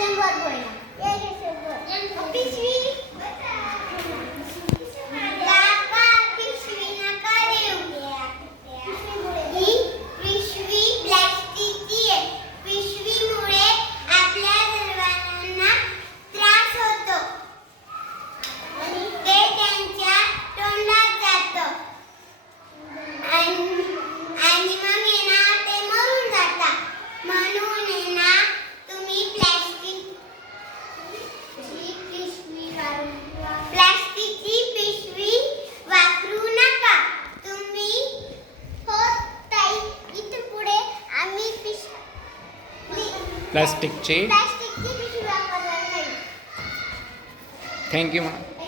शंभर होईल प्लास्टिकची थैंक यू थँक्यू म्हणा